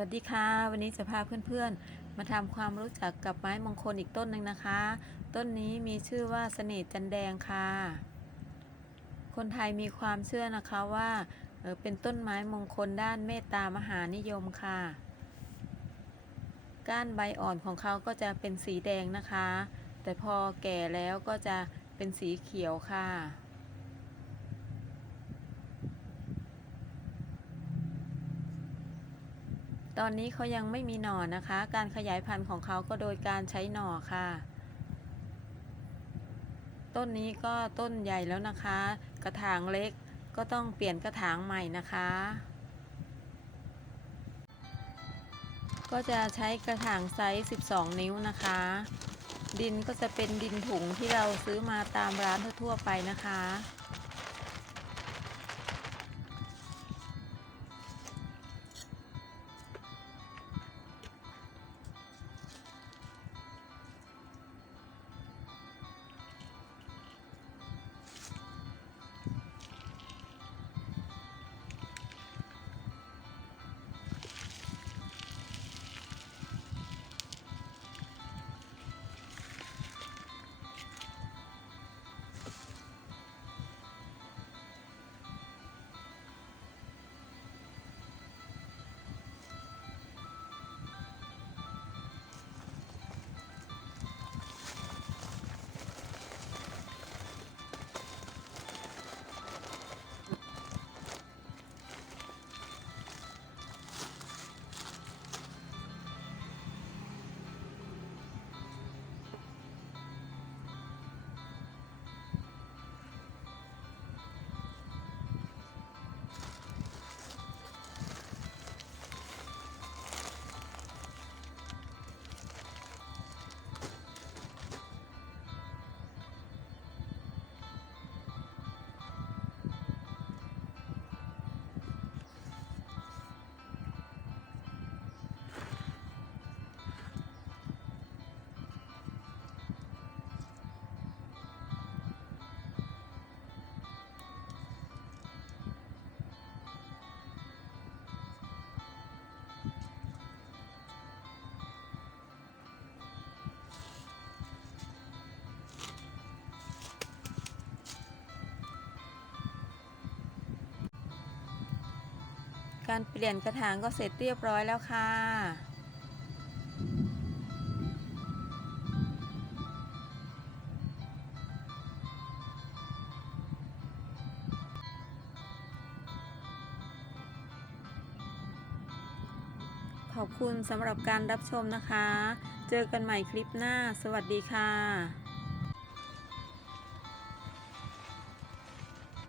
วัสดีค่ะ วันนี้จะพาเพื่อนๆ มาทำความรู้จักกับไม้มงคลอีกต้นหนึ่งนะคะ ต้นนี้มีชื่อว่าเสน่ห์จันแดงค่ะ คนไทยมีความเชื่อนะคะว่าเอ่อเป็นต้นไม้มงคลด้านเมตตามหานิยมค่ะ ก้านใบอ่อนของเขาก็จะเป็นสีแดงนะคะ แต่พอแก่แล้วก็จะเป็นสีเขียวค่ะ ตอนนี้เขายังไม่มีหน่อนะคะ การขยายพันธุ์ของเขาก็โดยการใช้หน่อค่ะ ต้นนี้ก็ต้นใหญ่แล้วนะคะ กระถางเล็กก็ต้องเปลี่ยนกระถางใหม่นะคะ ก็จะใช้กระถางไซส์ 12 นิ้วนะคะ ดินก็จะเป็นดินถุงที่เราซื้อมาตามร้านทั่วๆไปนะคะ การเปลี่ยนกระถางก็เสร็จเรียบร้อยแล้วค่ะ ขอบคุณสำหรับการรับชมนะคะ เจอกันใหม่คลิปหน้า สวัสดีค่ะ